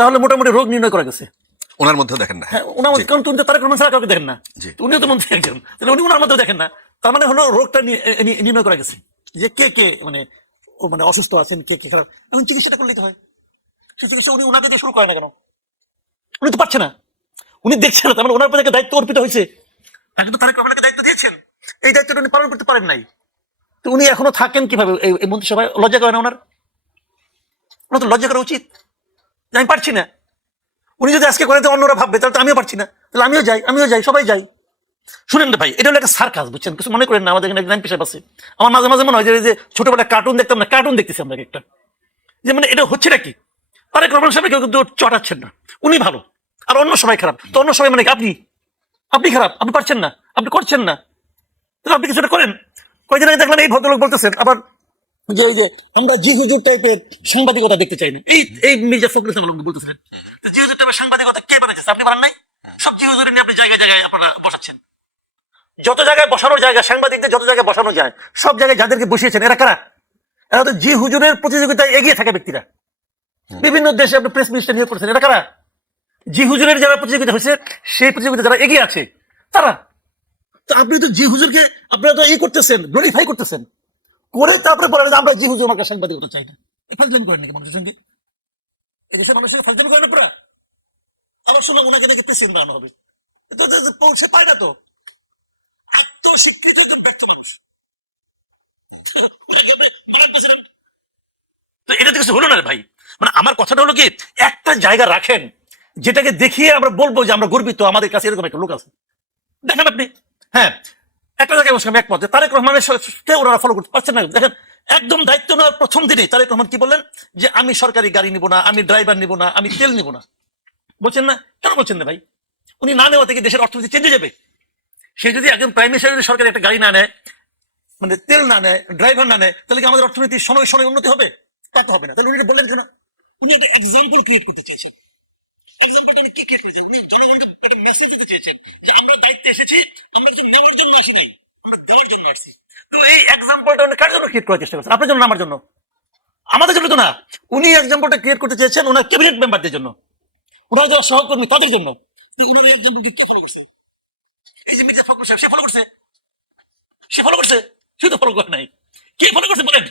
তাহলে মোটামুটি রোগ নির্ণয় করা গেছে ওনার মধ্যে দেখেন না। হ্যাঁ, ওনার মধ্যে, কারণ তুমি তো তারেক রহমান ছাড়া কাউকে দেখেন না, উনিও তো মন্ত্রী একজন, তাহলে উনি ওনার মধ্যে দেখেন না। তার মানে হলো রোগটা নির্ণয় করা গেছে যে কে কে মানে অসুস্থ আছেন, কে কে খারাপ। এখন চিকিৎসাটা করলেই তো হয়। সে চিকিৎসা উনি ওনাকে দিয়ে শুরু করে না কেন? উনি তো পারছে না, উনি দেখছেন না, তার মানে ওনার উপর একটা দায়িত্ব অর্পিত হয়েছে। তাকে তো তারেক রহমানকে দায়িত্ব দিয়েছেন, এই দায়িত্বটা উনি পালন করতে পারেন নাই। তো উনি এখনো থাকেন কিভাবে এই মন্ত্রিসভায়? লজ্জা করে না ওনার? ওনার তো লজ্জা করা উচিত যে আমি পারছি না। উনি যদি আজকে করে অন্যরা ভাববে, তাহলে তো আমিও পারছি না, তাহলে আমিও যাই, সবাই যাই। শুনেন না ভাই, এটা হলো একটা সার্কাস, বুঝছেন? কিছু মনে করেন না, আমাদের এখানে একজন পেশাব আছে। আমার মাঝে মাঝে মনে হয় যে ছোটবেলায় কার্টুন দেখতাম না, কার্টুন দেখতেছি আমরা একটা, যে মানে এটা হচ্ছে নাকি তারেক রহমান সাহেব কেউ কিন্তু চটাচ্ছেন না, উনি ভালো আর অন্য সবাই খারাপ। তো অন্য সবাই মানে আপনি খারাপ, আপনি পারছেন না, আপনি করছেন না, তাহলে আপনি কিছুটা করেন। কয়েকদিন আগে দেখলাম এই ভদ্রলোক বলতেছেন আবার যে আমরা জি হুজুর টাইপের সাংবাদিকতা দেখতে চাই না। এই মির্জা ফখরুল ইসলাম আলমগীর বলতেছিলেন জি হুজুর টাইপের সাংবাদিকতা কে বানাইছে? আপনি বানান নাই। সব জি হুজুরের নিয়ে আপনি জায়গায় জায়গায় আপনারা বসাচ্ছেন। যত জায়গায় বসানোর জায়গা, সাংবাদিকদের যত জায়গায় বসানো যায়, সব জায়গায় যাদেরকে বসিয়েছেন এরা কারা? এরা তো জি হুজুরের প্রতিযোগিতায় এগিয়ে থাকে ব্যক্তিরা। বিভিন্ন দেশে আপনি প্রেস মিনিস্টার নিয়োগ করেছেন, এরা কারা? জি হুজুরের যারা প্রতিযোগিতা হয়েছে, সেই প্রতিযোগিতা যারা এগিয়ে আছে তারা। তো আপনি তো জি হুজুরকে আপনারা তো করতেছেন, গ্লোরিফাই করতেছেন, করে তারপরে বলেন আমরা জি হুজুর আমাকে সাংবাদিকতা চাই না। ফাজলামি করেন নাকি মানুষের সঙ্গে? এই দেশের মানুষের সঙ্গে ফাজলামি করেন আপনারা? আবার শুনলাম ওনাকে নাকি প্রেসিডেন্ট বানানো হবে। সে পায় না তো, এত স্বীকৃত তো এটা তো কিছু হলো না রে ভাই। মানে আমার কথাটা হলো কি, একটা জায়গা রাখেন যেটাকে দেখিয়ে আমরা বলবো যে আমরা গর্বিত, আমাদের কাছে এরকম একটা লোক আছে। দেখেন আপনি, হ্যাঁ, একটা জায়গায় বসে আমি একমত, তারেক রহমানের সাথে ওনারা ফলো করতে পারছেন না। দেখেন একদম দায়িত্ব নেওয়ার প্রথম দিনেই তারেক রহমান কি বললেন যে আমি সরকারি গাড়ি নিব না, আমি ড্রাইভার নিব না, আমি তেল নিব না। বলছেন না? কেন বলছেন না ভাই? উনি না নেওয়া থেকে দেশের অর্থনীতি চেঞ্জ হয়ে যাবে। সে যদি একজন প্রাইম মিনিস্টার যদি সরকারি একটা গাড়ি না নেয়, মানে তেল না নেয়, ড্রাইভার না নেয়, তাহলে কি আমাদের অর্থনীতির সময় সময় উন্নতি হবে? তা তো হবে না। তাহলে উনি বললেন যে না, উনি একটা এক্সাম্পল ক্রিয়েট করতে চেয়েছেন। এক্সাম্পলটা উনি কি ক্রিয়েট করেছেন? উনি জনগণকে একটা মেসেজ দিতে চেয়েছেন যে আমরা দায়িত্বে এসেছি, আমরা যে নেওয়ার জন্য আসিনি, আমরা দেওয়ার জন্য আসছি। তো এই এক্সাম্পলটা উনি কার জন্য ক্রিয়েট করার চেষ্টা করছেন? আপনার জন্য, আমার জন্য, আমাদের জন্য তো না। উনি এক্সাম্পলটা ক্রিয়েট করতে চেয়েছেন ওনার ক্যাবিনেট মেম্বারদের জন্য, ওনার যারা সহকর্মী তাদের জন্য। উনার এই এক্সাম্পলকে কে ফলো করছে? এই যে মির্জা ফখরুল সাহেব, সে ফলো করছে, সে তো ফলো করে নাই। কে ফলো করছে বলেন?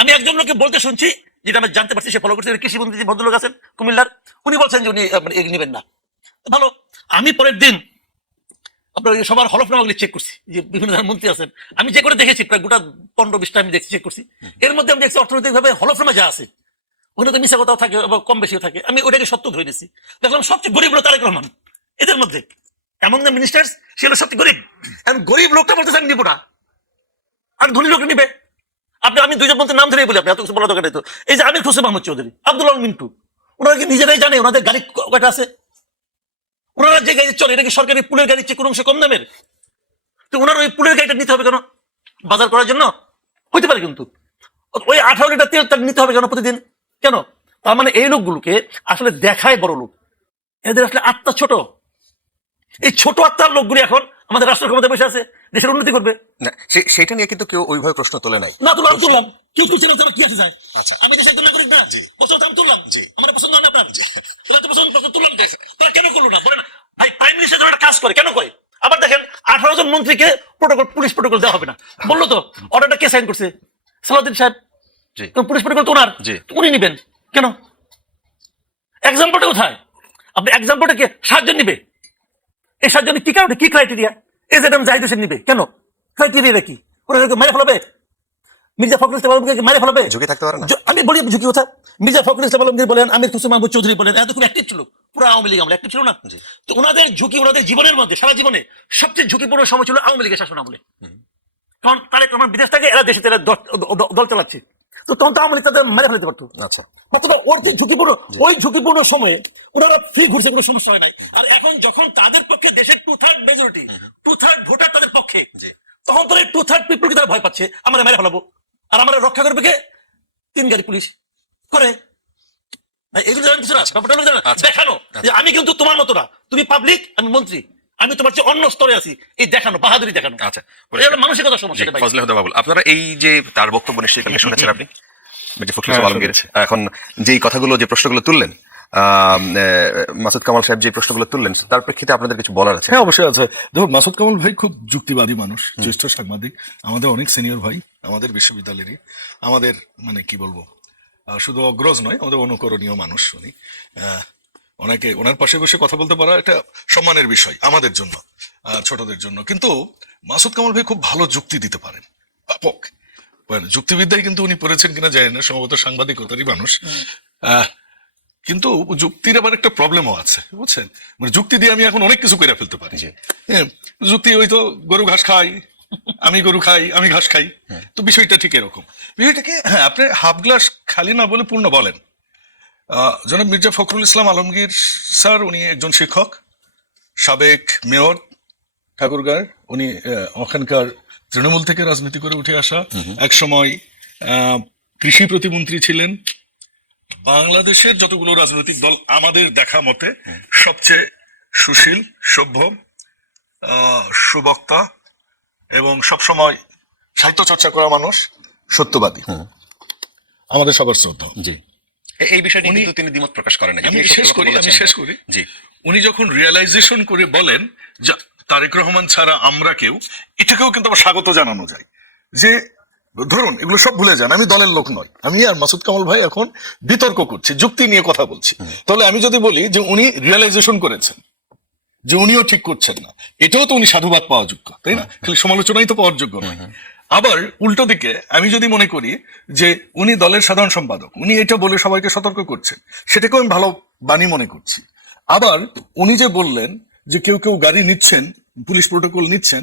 আমি একজন লোককে বলতে শুনছি, যেটা আমি জানতে পারছি, সে ফলো করছে। কৃষিমন্ত্রী যে ভদ্রলোক আছেন কুমিল্লার, উনি বলছেন যে উনি নেবেন না। ভালো। আমি পরের দিন আপনার সবার হলফনামাগুলি চেক করছি, যে বিভিন্ন ধরনের মন্ত্রী আছেন, আমি যে করে দেখেছি প্রায় গোটা 15-20টা আমি দেখছি, চেক করছি। এর মধ্যে আমি দেখছি অর্থনৈতিক ভাবে হলফনামা যা আছে ওখানে তো মিশা কথাও থাকে, কম বেশিও থাকে। আমি ওটাকে সত্য ধরে নিয়েছি। দেখলাম সবচেয়ে গরিব হলো তারেক রহমান এদের মধ্যে, এমন যে মিনিস্টার সে হলো সবচেয়ে গরিব। এখন গরিব লোকটা বলতেছে আমি নিবো না, আর ধনী লোক নিবে। আমি দুইজন মন্ত্রীর নাম ধরেই বলি, আপনি এত কিছু বলা দরকার নেই তো। এই যে আমির হোসেন মাহমুদ চৌধুরী, আব্দুল আল মিন্টু, ওনারা কি নিজেরাই জানে ওনাদের গাড়ি কয়টা আছে? ওনারা যে গাড়ি চলে, এটা কি সরকারি পুলের গাড়ির চেয়ে কোনো অংশ কম দামের? তো ওনার ওই পুলের গাড়িটা নিতে হবে কেন? বাজার করার জন্য হইতে পারে, কিন্তু ওই 18 লিটার তেল তার নিতে হবে কেন প্রতিদিন? কেন? তার মানে এই লোকগুলোকে আসলে দেখায় বড় লোক, এদের আসলে আত্মা ছোট। এই ছোট আত্মার লোকগুলি এখন আমাদের রাষ্ট্র ক্ষমতায় বসে আছে, দেশের উন্নতি করবে না, সেটা নিয়ে কিন্তু কেউ ওইভাবে প্রশ্ন তোলে নাই। না, তুললাম, কেউ তুলছে না, কি আছে যায়? আচ্ছা, আমি দেশের একজন নাগরিক না, পছন্দ আমি তুললাম, আমার পছন্দ না আপনার, পছন্দ তুললাম, তারা কেন করলো না? বলে না ভাই, প্রাইম মিনিস্টার যখন একটা কাজ করে কেন করে? আবার দেখেন 18 জন মন্ত্রীকে প্রোটোকল, পুলিশ প্রোটোকল দেওয়া হবে না বললো তো, অর্ডারটা কে সাইন করছে? সালাউদ্দিন সাহেব। পুলিশ প্রোটোকল তো ওনার, উনি নিবেন কেন? এক্সাম্পলটা কোথায়? আপনি এক্সাম্পলটা কে 7 জন নিবে? এই 7 জন কি কারণে, কি ক্রাইটেরিয়া? এই যে জাহিদ হোসেন নিবে কেন? ক্রাইটেরিয়া কি? ওরা মেরে ফেলাবে? মির্জা ফখরুল ইসলাম আলমগীরকে মেরে ফেলাবে? ঝুঁকি থাকতে পারে না। আমি বলি ঝুঁকি কথা। মির্জা ফখরুল ইসলাম আলমগীর বলেন, আমির হোসেন মাহমুদ চৌধুরী বলেন, এত খুব অ্যাক্টিভ ছিল, পুরো আওয়ামী লীগ আমলে অ্যাক্টিভ ছিল না? তো ওনাদের ঝুঁকি, ওনাদের জীবনের মধ্যে, সারা জীবনে সবচেয়ে ঝুঁকিপূর্ণ সময় ছিল আওয়ামী লীগের শাসন আমলে। কারণ তারেক রহমান বিদেশ থেকে, এরা দেশে দল চালাচ্ছে, তো তখন তো আওয়ামী লীগ তাদের মেরে ফেলতে পারতো। আচ্ছা, ওর যে ঝুঁকিপূর্ণ, ওই ঝুঁকিপূর্ণ সময়ে ওনারা ফ্রি ঘুরছে, কোনো সমস্যা হয় নাই। আর এখন যখন তাদের পক্ষে দেশের 2/3 মেজরিটি, 2/3 ভোটার তাদের পক্ষে, তখন তো এই 2/3 পিপলকে তারা ভয় পাচ্ছে, আমরা মেরে ফেলাবো। আর আমরা রক্ষা করবে কে? 3 গাড়ি পুলিশ করে। এগুলো জানেন কিছু না, দেখানো যে আমি কিন্তু তোমার মতো না, তুমি পাবলিক, আমি মন্ত্রী, আমি তোমার চেয়ে অন্য স্তরে আছি, এই দেখানো, বাহাদুরি দেখানো। আচ্ছা, মানসিকতা সমস্যা। ফজলে হুদা বাবুল, আপনারা এই যে তার বক্তব্য নিশ্চয়ই কালকে শুনেছেন আপনি, মির্জা ফখরুল ইসলাম আলমগীর। এখন যেই কথাগুলো, যে প্রশ্নগুলো তুললেন, মাসুদ কামাল সাহেব যে প্রশ্নগুলো তুললেন তার প্রেক্ষিতে আপনাদের কিছু বলার আছে? হ্যাঁ, অবশ্যই আছে। দেখো, মাসুদ কামাল ভাই খুব যুক্তিবাদী মানুষ, জ্যেষ্ঠ সাংবাদিক, আমাদের অনেক সিনিয়র ভাই, আমাদের বিশ্ববিদ্যালয়েরই, আমাদের মানে কি বলবো, শুধু অগ্রজ নয়, আমাদের অনুকরণীয় মানুষ উনি। ওনাকে ওনার পাশে বসে কথা বলতে পারা এটা সম্মানের বিষয় আমাদের জন্য, ছোটদের জন্য। কিন্তু মাসুদ কামাল ভাই খুব ভালো যুক্তি দিতে পারেন, ব্যাপক যুক্তিবিদ্যায় কিন্তু উনি পড়েছেন কিনা জানি না, সম্ভবত সাংবাদিকতারই মানুষ। কিন্তু যুক্তির আবার একটা প্রবলেমও আছে, বুঝছেন? মানে যুক্তি দিয়ে আমি এখন অনেক কিছু করে ফেলতে পারি। হ্যাঁ, যুক্তি ওই তো গরু ঘাস খাই, আমি গরু খাই, আমি ঘাস খাই, তো বিষয়টা ঠিক এরকম। বিষয়টাকে হ্যাঁ, আপনি হাফ গ্লাস খালি না বলে পূর্ণ বলেন। জনাব মির্জা ফখরুল ইসলাম আলমগীর স্যার, উনি একজন শিক্ষক, সাবেক মেয়র ঠাকুরগাঁর। উনি ওখানকার তৃণমূল থেকে রাজনীতি করে উঠে আসা, এক সময় কৃষি প্রতিমন্ত্রী ছিলেন। বাংলাদেশের যতগুলো রাজনৈতিক দল আমাদের দেখা মতে সবচেয়ে সুশীল, সভ্য, সুবক্তা এবং সবসময় সাহিত্য চর্চা করা মানুষ, সত্যবাদী, আমাদের সবার শ্রদ্ধা। জি, এই বিষয়টি কিন্তু তিনি দ্বিমত প্রকাশ করেন। আমি শেষ করি। জি, উনি যখন রিয়েলাইজেশন করে বলেন যে তারেক রহমান ছাড়া আমরা কেউ, এটাকেও কিন্তু আবার স্বাগত জানানো যায়। যে ধরুন এগুলো সব ভুলে যান, আমি দলের লোক নয়, আমি আর মাসুদ কামাল ভাই এখন বিতর্ক করছি, যুক্তি নিয়ে কথা বলছি। তাহলে আমি যদি বলি যে উনি রিয়েলাইজেশন করেছেন যে উনিও ঠিক করছেন না, এটাও তো উনি সাধুবাদ পাওয়া যোগ্য, তাই না? খালি সমালোচনাই তো পাওয়ার যোগ্য নয়। আবার উল্টো দিকে আমি যদি মনে করি যে উনি দলের সাধারণ সম্পাদক, উনি এটা বলে সবাইকে সতর্ক করছেন, সেটাকেও আমি ভালো বাণী মনে করছি। আবার উনি যে বললেন যে কেউ কেউ গাড়ি নিচ্ছেন, পুলিশ প্রোটোকল নিচ্ছেন,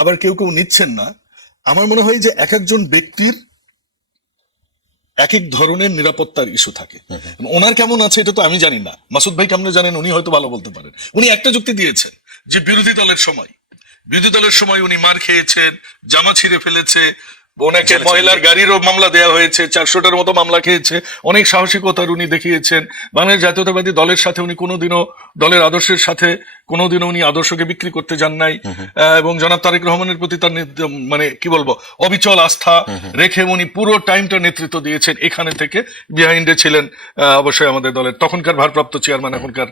আবার কেউ কেউ নিচ্ছেন না, আমার মনে হয় যে এক একজন ব্যক্তির এক এক ধরনের নিরাপত্তার ইস্যু থাকে। ওনার কেমন আছে এটা তো আমি জানি না, মাসুদ ভাই কেমন জানেন, উনি হয়তো ভালো বলতে পারেন। উনি একটা যুক্তি দিয়েছেন যে বিরোধী দলের সময় উনি মার খেয়েছেন, জামা ছিঁড়ে ফেলেছে, ওনাকে মহিলার গাড়িরও মামলা দেওয়া হয়েছে, 400টার মতো মামলা খেয়েছে, অনেক সাহসিকতার উনি দেখিয়েছেন। বাংলাদেশ জাতীয়তাবাদী দলের সাথে উনি কোনোদিনও, দলের আদর্শের সাথে কোনোদিনও উনি আদর্শকে বিক্রি করতে যান নাই, এবং জনাব তারেক রহমানের প্রতি তার মানে কি বলবো অবিচল আস্থা রেখে উনি পুরো টাইমটা নেতৃত্ব দিয়েছেন। এখানে থেকে বিহাইন্ডে ছিলেন অবশ্যই আমাদের দলের তখনকার ভারপ্রাপ্ত চেয়ারম্যান, এখনকার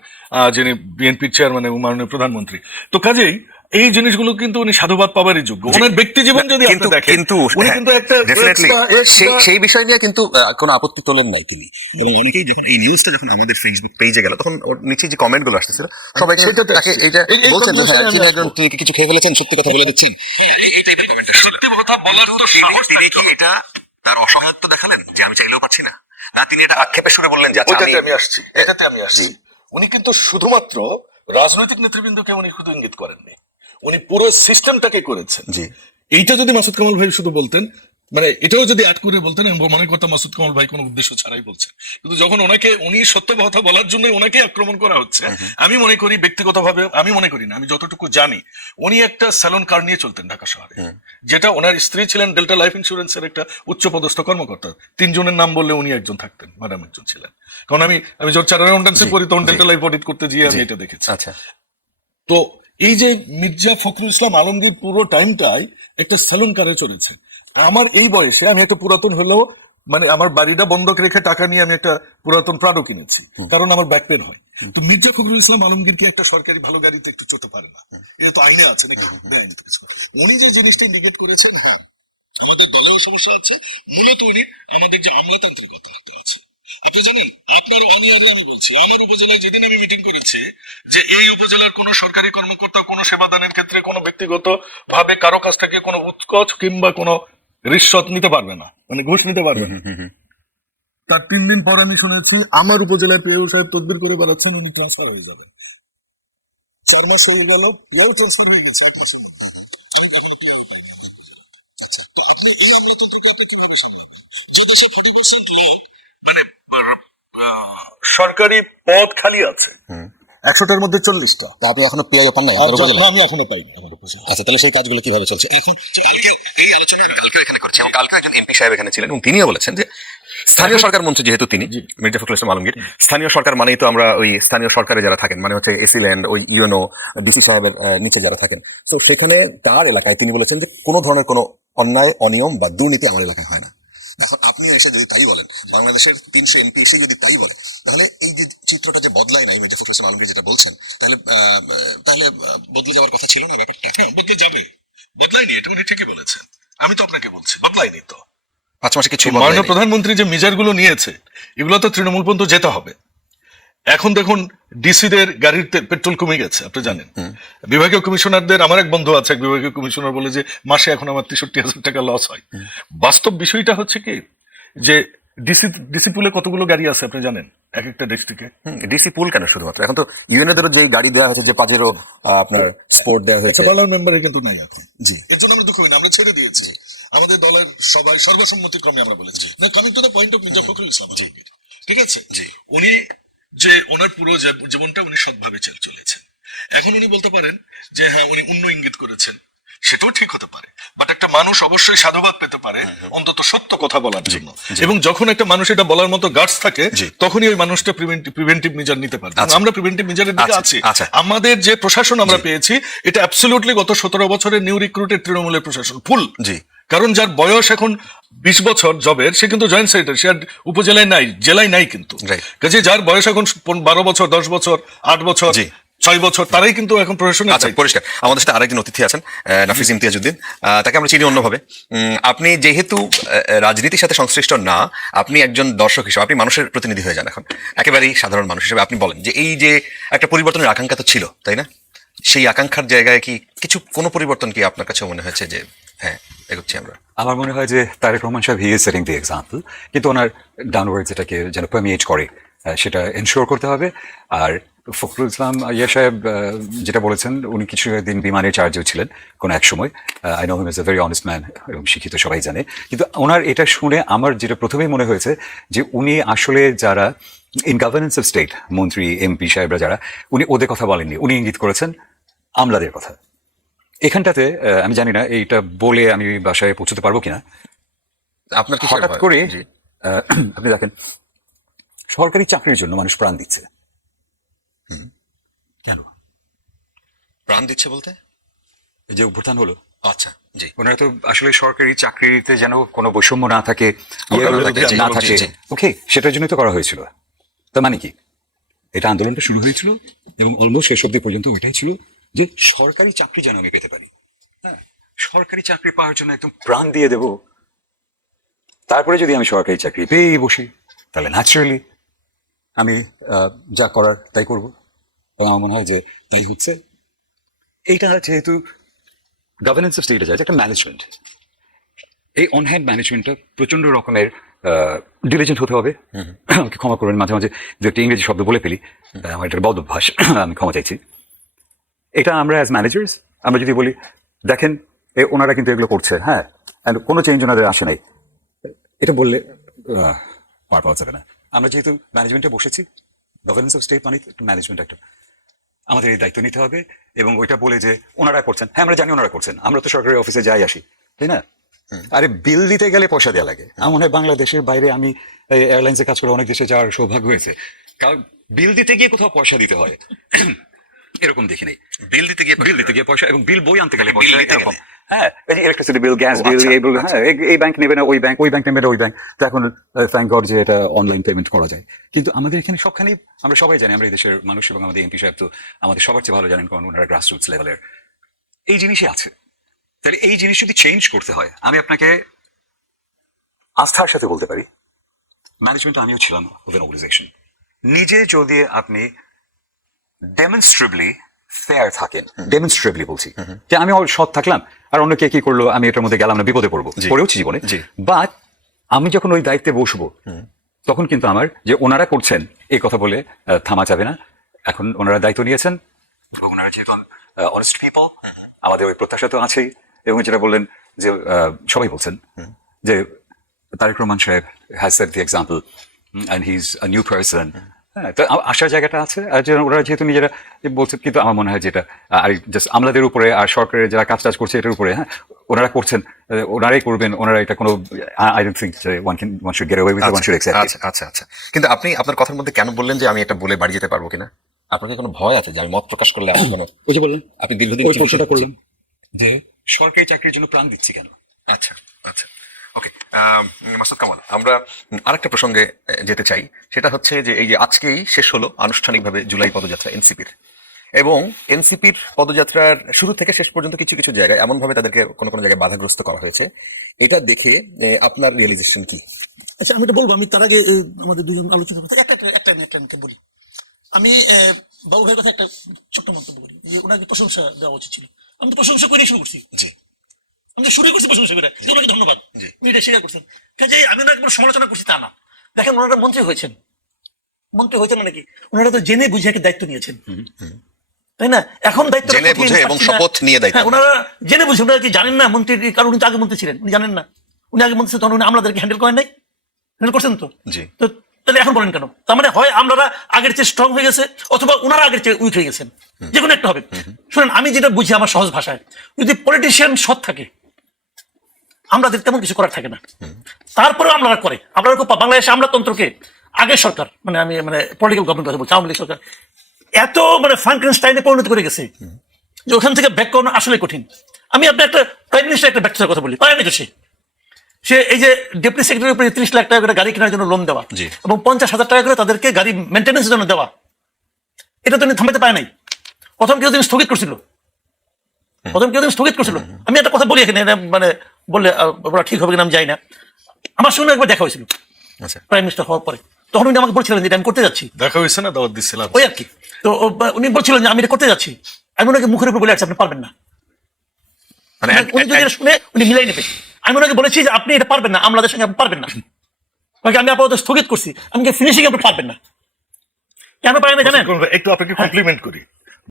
যিনি বিএনপির চেয়ারম্যান এবং মাননীয় প্রধানমন্ত্রী। তো কাজেই এই জিনিসগুলো কিন্তু উনি সাধুবাদ পাবারই যোগ্য। ওনার ব্যক্তি জীবন যদি আপনি দেখেন, উনি কিন্তু একটা সেই বিষয় নিয়ে কিন্তু কোনো আপত্তি তোলেন নাই তিনি। এবং অনেকেই যখন এই নিউজটা যখন আমাদের ফেসবুক পেজে গেল, তখন ওর নিচে যে কমেন্ট গুলো আসতেছিল, সবাই তাকে এইটা বলছেন যে হ্যাঁ, তিনি একজন কিছু খেয়ে ফেলেছেন, সত্যি কথা বলে দিচ্ছেন। এই টাইপের কমেন্ট, সত্যি কথা বলার তো সাহস, তিনি কি এটা তার অসহায়ত্ব দেখালেন যে আমি চাইলেও পাচ্ছি না, না তিনি এটা আক্ষেপের সুরে বললেন যে এটাতে আমি আসছি। উনি কিন্তু শুধুমাত্র রাজনৈতিক নেতৃবৃন্দকে উনি শুধু ইঙ্গিত করেননি, উনি পুরো সিস্টেমটাকে করেছেন। জি, এইটা যদি মাসুদ কামাল ভাই শুধু বলতেন, মানে এটাও যদি অ্যাড করে বলতেন, আমি মনে করতাম মাসুদ কামাল ভাই কোনো উদ্দেশ্য ছাড়াই বলছেন। কিন্তু যখন উনি সত্য কথা বলার জন্য ওনাকে আক্রমণ করা হচ্ছে, আমি মনে করি ব্যক্তিগতভাবে, আমি মনে করি না, আমি যতটুকু জানি উনি একটা স্যালন কার নিয়ে চলতেন ঢাকা শহরে, যেটা ওনার স্ত্রী ছিলেন ডেল্টা লাইফ ইন্স্যুরেন্সের একটা উচ্চপদস্থ কর্মকর্তা। 3 জনের নাম বললে উনি একজন থাকতেন, ম্যাডাম একজন ছিলেন। কারণ আমি যখন চার্টার্ড অ্যাকাউন্ট্যান্সি পড়ি তখন ডেল্টা লাইফ অডিট করতে গিয়ে আমি এটা দেখেছি। আচ্ছা, তো এই যে মির্জা ফখরুল ইসলাম আলমগীর পুরো টাইমটাই একটা সেলুন কারে চলেছে। আমার এই বয়সে আমি একটা পুরাতন হলেও, মানে আমার বাড়িটা বন্ধক রেখে টাকা নিয়ে আমি একটা পুরাতন প্রাডো কিনেছি, কারণ আমার ব্যাক পেন হয়। তো মির্জা ফখরুল ইসলাম আলমগীরকে একটা সরকারি ভালো গাড়িতে একটু চড়তে পারে না, এটা তো আইনে আছে নাকি? উনি যে জিনিসটা ইন্ডিকেট করেছেন, হ্যাঁ আমাদের দলেও সমস্যা আছে, মূলত উনি আমাদের যে আমলাতান্ত্রিকতা আছে। আপনি জানেন, আপনার অনিয়ারে আমি বলছি, আমার উপজেলায় যেদিন আমি মিটিং করেছি যে এই উপজেলার কোন সরকারি কর্মকর্তা কোন সেবাদানের ক্ষেত্রে কোনো ব্যক্তিগত ভাবে কারো কাছ থেকে কোনো উৎকোচ কিংবা কোনো রিশ্বত নিতে পারবে না, মানে ঘুষ নিতে পারবে না। তার 3 দিন পর আমি শুনেছি আমার উপজেলায় পিও সাহেব তদবির করে বেড়াচ্ছেন, উনি ট্রান্সফার হয়ে যাবেন। 4 মাস হয়ে গেল, পিও ট্রান্সফার হয়ে গেছে। মানে সরকারি পদ খালি আছে 100টার মধ্যে 40টা। আপনি এখনো পিআইও পান নাই? আমি এখনো পাইনি। আচ্ছা, তাহলে সেই কাজগুলো কিভাবে চলছে এখন? এই আলোচনা এখানে করছি, এবং কালকে একজন এমপি সাহেব এখানে ছিলেন এবং তিনিও বলেছেন যে স্থানীয় সরকার মন্ত্রী যেহেতু তিনি মির্জা ফখরুল ইসলাম আলমগীর, স্থানীয় সরকার মানেই তো আমরা ওই স্থানীয় সরকারে যারা থাকেন, মানে হচ্ছে এসি ল্যান্ড, ওই ইউএনও, ডিসি সাহেবের নিচে যারা থাকেন, তো সেখানে তার এলাকায় তিনি বলেছেন যে কোনো ধরনের কোনো অন্যায়, অনিয়ম বা দুর্নীতি আমার এলাকায় হয় না। এখন আপনি এসে যদি তাই বলেন, বাংলাদেশের 300 এমপি এসে যদি তাই বলেন, তাহলে এই যে চিত্রটা যে বদলায় নাই, মির্জা ফখরুল ইসলাম আলমগীর যেটা বলছেন, তাহলে বদলে যাওয়ার কথা ছিল না ব্যাপারটা? বদলে যাবে, বদলায়নি, এটা উনি ঠিকই বলেছেন। আমি তো আপনাকে বলছি বদলায়নি। তো 5 মাসে কিছু মাননীয় প্রধানমন্ত্রী যে মেজারগুলো নিয়েছে এগুলো তো তৃণমূল পর্যন্ত যেতে হবে। এখন দেখুন ডিসিদের গাড়ির পেট্রোল কমে গেছে, আপনি জানেন। বিভাগীয় কমিশনারদের, আমার এক বন্ধু আছে এক বিভাগীয় কমিশনার, বলে যে মাসে এখন আমার 63,000 টাকা লস হয়। বাস্তব বিষয়টা হচ্ছে কি যে ডিসি পুলে কতগুলো গাড়ি আছে আপনি জানেন এক একটা ডিস্ট্রিক্টে? ডিসি পুল কেন শুধুমাত্র, এখন তো ইউএনএদেরও যে গাড়ি দেওয়া হয়েছে, যে পাজেরও আপনার স্পোর্ট দেওয়া হয়েছে, পার্লামেন্ট মেম্বারের কিন্তু নাই এখন। জি, এর জন্য আমরা দুঃখ পাই না, আমরা ছেড়ে দিয়েছি। আমাদের দলের সবাই সর্বসম্মতিক্রমে আমরা বলেছি না, coming to the point of Mirza Fakhrul Islam Alamgir, ঠিক আছে, জি, উনি যে ওনার পুরো জীবনটা উনি সৎভাবে চলেছেন। এখন উনি বলতে পারেন যে হ্যাঁ উনি অন্য ইঙ্গিত করেছেন, সেটাও ঠিক হতে পারে, বাট একটা মানুষ অবশ্যই সাধুবাদ পেতে পারে অন্তত সত্য কথা বলার জন্য। এবং যখন একটা মানুষ এটা বলার মতো গার্ডস থাকে, তখনই ওই মানুষটা প্রিভেন্টিভ মেজার নিতে পারে। আমরা প্রিভেন্টিভ মেজারের দিকে আছি। আমাদের যে প্রশাসন আমরা পেয়েছি, এটা অ্যাবসলিউটলি গত 17 বছরের নিউ রিক্রুটেড তৃণমূলের প্রশাসন ফুল। জি, কারণ যার বয়স এখন 20 বছর জবের, সে কিন্তু জয়েন্ট সেক্রেটারি, সে আর উপজেলায় নাই, জেলায় নাই কিন্তু। কাজে যার বয়স এখন 12 বছর, 10 বছর, 8 বছর, 6 বছর, তারাই কিন্তু এখন প্রশাসনে। আচ্ছা, পরিষ্কার। আমাদের সাথে আরেকজন অতিথি আছেন, নাফিস ইমতিয়াজউদ্দিন। তাকে আমরা চিনি অন্যভাবে। আপনি যেহেতু রাজনীতির সাথে সংশ্লিষ্ট না, আপনি একজন দর্শক হিসেবে, আপনি মানুষের প্রতিনিধি হয়ে যান এখন, একেবারেই সাধারণ মানুষ হিসেবে আপনি বলেন যে এই যে একটা পরিবর্তনের আকাঙ্ক্ষা তো ছিল, তাই না? সেই আকাঙ্ক্ষার জায়গায় কি কোনো পরিবর্তন কি আপনার কাছে মনে হয়েছে যে হ্যাঁ এগোচ্ছি আমরা? আমার মনে হয় যে তারেক রহমান সাহেব he is setting the example, কিন্তু ওনার ডাউনওয়ার্ড যেটাকে যেন পারমিয়েট করে সেটা এনশিওর করতে হবে। আর ফখরুল ইসলাম সাহেব যেটা বলেছেন, উনি কিছুদিন বিমানের চার্জেও ছিলেন কোনো এক সময়। I know him is a very honest man, এবং শিক্ষিত সবাই জানে। কিন্তু ওনার এটা শুনে আমার যেটা প্রথমেই মনে হয়েছে যে উনি আসলে যারা ইন গভর্নেন্স অফ স্টেট, মন্ত্রী এমপি সাহেবরা যারা, উনি ওদের কথা বলেননি, উনি ইঙ্গিত করেছেন আমলাদের কথা। এখানটাতে আমি জানি না এইটা বলে আমি বাসায় পৌঁছতে পারবো কিনা। আপনার কি হঠাৎ করে আপনি দেখেন সরকারি চাকরির জন্য মানুষ প্রাণ দিচ্ছে। কেন প্রাণ দিচ্ছে বলতে? এই যে অভ্যুত্থান হলো, আচ্ছা, জি, ওনারা তো আসলে সরকারি চাকরিতে যেন কোনো বৈষম্য না থাকে, না থাকে, ওকে, সেটার জন্যই তো করা হয়েছিল। তার মানে কি, এটা আন্দোলনটা শুরু হয়েছিল এবং অলমোস্ট শেষ অবধি পর্যন্ত ওইটাই ছিল যে সরকারি চাকরি যেন আমি পেতে পারি। হ্যাঁ, সরকারি চাকরি পাওয়ার জন্য একদম প্রাণ দিয়ে দেব। তারপরে যদি আমি সরকারি চাকরি পেয়ে বসি, তাহলে ন্যাচারালি আমি যা করার তাই করব। এবং আমার মনে হয় যে তাই হচ্ছে। এইটা যেহেতু গভর্নেন্স অফ স্টেটে যায়, একটা ম্যানেজমেন্ট, এই অন হ্যান্ড ম্যানেজমেন্টটা প্রচন্ড রকমের ডিলিজেন্ট হতে হবে। আমাকে ক্ষমা করবেন, মাঝে মাঝে দু একটা ইংরেজি শব্দ বলে ফেলি, আমার এটা বদ অভ্যাস, আমি ক্ষমা চাইছি। এটা আমরা অ্যাজ ম্যানেজার্স আমরা যদি বলি, দেখেন ওনারা কিন্তু এগুলো করছে, হ্যাঁ, কোনো চেঞ্জ ওনাদের আসে নাই, এটা বললে পার পাওয়া যাবে না। আমরা যেহেতু ম্যানেজমেন্টে বসেছি, গভর্নেন্স অফ স্টেট মানে ম্যানেজমেন্ট একটা, আমাদের এই দায়িত্ব নিতে হবে। এবং ওইটা বলে যে ওনারা করছেন, হ্যাঁ আমরা জানি ওনারা করছেন, আমরা তো সরকারি অফিসে যাই আসি, তাই না? আরে বিল দিতে গেলে পয়সা দেওয়া লাগে। আমার মনে হয় বাংলাদেশের বাইরে, আমি এয়ারলাইন্সে কাজ করে অনেক দেশে যাওয়ার সৌভাগ্য হয়েছে, কারণ বিল দিতে গিয়ে কোথাও পয়সা দিতে হয় এরকম দেখি নেই। বিল দিতে গিয়ে পয়সা, এবং বিল বই আনতে গেলে পয়সা, এরকম। হ্যাঁ, ইলেকট্রিসিটি বিল, গ্যাস বিল, এই বিল, হ্যাঁ, এই ব্যাংক নেবে না ওই ব্যাংক, ওই ব্যাংক নেবে না ওই ব্যাংক। তো এখন থ্যাংক গড যে এটা অনলাইন পেমেন্ট করা যায়। কিন্তু আমাদের এখানে সবখানেই আমরা সবাই জানি, আমরা এই দেশের মানুষ, এবং আমাদের এমপি সাহেব তো আমাদের সবার চেয়ে ভালো জানেন, কারণ ওনারা গ্রাসরুটস লেভেলের এই জিনিসই আছে। তাহলে এই জিনিস যদি চেঞ্জ করতে হয়, আমি আপনাকে আস্থার সাথে বলতে পারি, ম্যানেজমেন্ট আমিও ছিলাম অফ এন অর্গানাইজেশন। নিজে যদি আপনি ডেমনস্ট্রেবলি ফেয়ার থাকেন, ডেমনস্ট্রেবলি বলছি যে আমি সৎ থাকলাম, আর অন্য কে কি করলো আমি এটার মধ্যে গেলাম না, বিপদে পড়বো, পড়েওছি জীবনে। বাট আমি যখন ওই দায়িত্বে বসবো, তখন কিন্তু আমার যে ওনারা করছেন এই কথা বলে থামা যাবে না। এখন ওনারা দায়িত্ব নিয়েছেন, ওনারা যেহেতু অনেস্ট পিপল, আমাদের ওই প্রত্যাশা তো আছেই। এবং যেটা বললেন যে সবাই বলছেন যে তারেক রহমান সাহেব has set the example and he is a new person. হ্যাঁ, তো আসার জায়গাটা আছে। আর ওরা যেহেতু নিজেরা বলছে, কিন্তু আমার মনে হয় যেটা আর জাস্ট আমলাদের উপরে আর সরকারের যারা কাজ টাজ করছে এটার উপরে, হ্যাঁ, ওনারা করছেন, ওনারাই করবেন, ওনারা এটা কোনো আই ডোন্ট থিংক যে one should get away with, one should accept. আচ্ছা আচ্ছা। কিন্তু আপনি আপনার কথার মধ্যে কেন বললেন যে আমি এটা বলে বাড়ি যেতে পারবো কিনা? আপনার কি কোনো ভয় আছে যে আমি মত প্রকাশ করলে আপনি কোনো, ওই যে বললেন, আপনি দীর্ঘদিন ওই প্রশ্নটা করলাম যে সরকারি চাকরির জন্য প্রাণ দিচ্ছি কেন? আচ্ছা আচ্ছা। ওকে, মাসুদ কামাল, আমরা আরেকটা প্রসঙ্গে যেতে চাই। সেটা হচ্ছে যে এই যে আজকেই শেষ হলো আনুষ্ঠানিকভাবে জুলাই পদযাত্রা এনসিপির, এবং এনসিপির পদযাত্রার শুরু থেকে শেষ পর্যন্ত কিছু কিছু জায়গায় এমনভাবে তাদেরকে কোনো কোনো জায়গায় বাধাগ্রস্ত করা হয়েছে। এটা দেখে আপনার রিয়েলাইজেশন কি? আচ্ছা, আমি এটা বলবো। আমি তার আগে আমাদের দুজন আলোচনা করতে একটা বলি। আমি বাবু ভাইয়ের কথা একটা ছোট্ট মন্তব্য করি, যে ওনাকে প্রশংসা দেওয়া উচিত ছিল। আমি তো প্রশংসা করেই শুরু করছি। জি, আমি তো শুরু করছি প্রশংসা করে, ওনাকে ধন্যবাদ, উনি এটা স্বীকার করছেন। কাজে আমি ওনাকে কোনো সমালোচনা করছি তা না। দেখেন, ওনারা মন্ত্রী হয়েছেন। মন্ত্রী হয়েছেন মানে কি, ওনারা তো জেনে বুঝে একটা দায়িত্ব নিয়েছেন, তাই না? এখন দায়িত্ব জেনে বুঝে এবং শপথ নিয়ে দায়িত্ব। হ্যাঁ, ওনারা জেনে বুঝে। ওনারা কি জানেন না মন্ত্রী? কারণ উনি তো আগে মন্ত্রী ছিলেন, উনি জানেন না? উনি আগে মন্ত্রী ছিলেন, তখন উনি আমলাদেরকে হ্যান্ডেল করেন নাই? হ্যান্ডেল করছেন তো। জি। তো তাহলে এখন বলেন কেন? তার মানে হয় আমলারা আগের চেয়ে স্ট্রং হয়ে গেছে, অথবা ওনারা আগের চেয়ে উইক হয়ে গেছেন। যে কোনো একটা হবে। শুনেন, আমি যেটা বুঝি আমার সহজ ভাষায়, যদি পলিটিশিয়ান সৎ থাকে, আমলাদের তেমন কিছু করার থাকে না। তারপরেও আমলারা করে। আপনারা বাংলাদেশে আমলাতন্ত্রকে আগের সরকার, মানে আমি মানে পলিটিক্যাল গভর্নমেন্ট কথা বলছি, আওয়ামী লীগ সরকার এত মানে ফ্রাঙ্কেনস্টাইনে পরিণত করে গেছে যে ওখান থেকে ব্যাক করানো আসলে কঠিন। আমি আপনার একটা প্রাইম মিনিস্টার একটা ব্যর্থতার কথা বলি। পারেন তো সে এই যে ডেপুটি সেক্রেটারির উপরে 30 লাখ টাকা করে গাড়ি কেনার জন্য লোন দেওয়া, এবং 50,000 টাকা করে তাদেরকে গাড়ি মেনটেন্যান্সের জন্য দেওয়া, এটা তো উনি থামাতে পারে নাই। প্রথম কেউ দিন স্থগিত করছিল। আমি একটা কথা বলি এখানে, মানে বললে ওরা ঠিক হবে কিনা আমি যাই না। আমার সঙ্গে একবার দেখা হয়েছিল প্রাইম মিনিস্টার হওয়ার পরে। তখন উনি আমাকে বলছিলেন যে আমি করতে যাচ্ছি। দেখা হয়েছে না, দাওয়াত দিচ্ছিলাম ওই আর কি। তো উনি বলছিলেন যে আমি এটা করতে যাচ্ছি। আমি ওনাকে মুখের উপর বলে আসছি আপনি পারবেন না। মানে উনি যদি এটা শুনে উনি মিলাই নেবে। আমি ওনাকে বলেছি যে আপনি এটা পারবেন না, আমলাদের সঙ্গে আপনি পারবেন না। আমি আপাতত স্থগিত করছি, আমি ফিনিশিং আপনি পারবেন না। কেন পারেন না জানেন? একটু আপনাকে কমপ্লিমেন্ট করি।